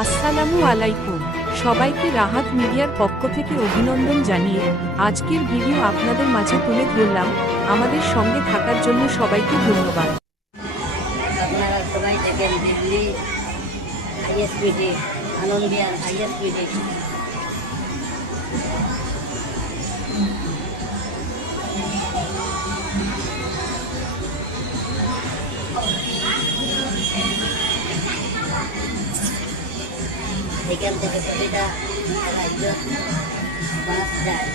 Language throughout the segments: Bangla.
আসসালামু আলাইকুম। সবাইকে রাহাত মিডিয়ার পক্ষ থেকে অভিনন্দন জানিয়ে আজকের ভিডিও আপনাদের মাঝে তুলে ধরলাম। আমাদের সঙ্গে থাকার জন্য সবাইকে ধন্যবাদ। আপনারা সবাই দেখেন দিল্লি আইএসপিটি, আনন্দিয়ার আইএসপিটি। এখান থেকে প্রতিটা রাজ্য বাস যায়।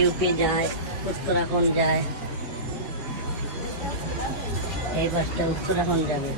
ইউপি যায়, উত্তরাখণ্ড যায়, এই বাসটা উত্তরাখণ্ড যাবে।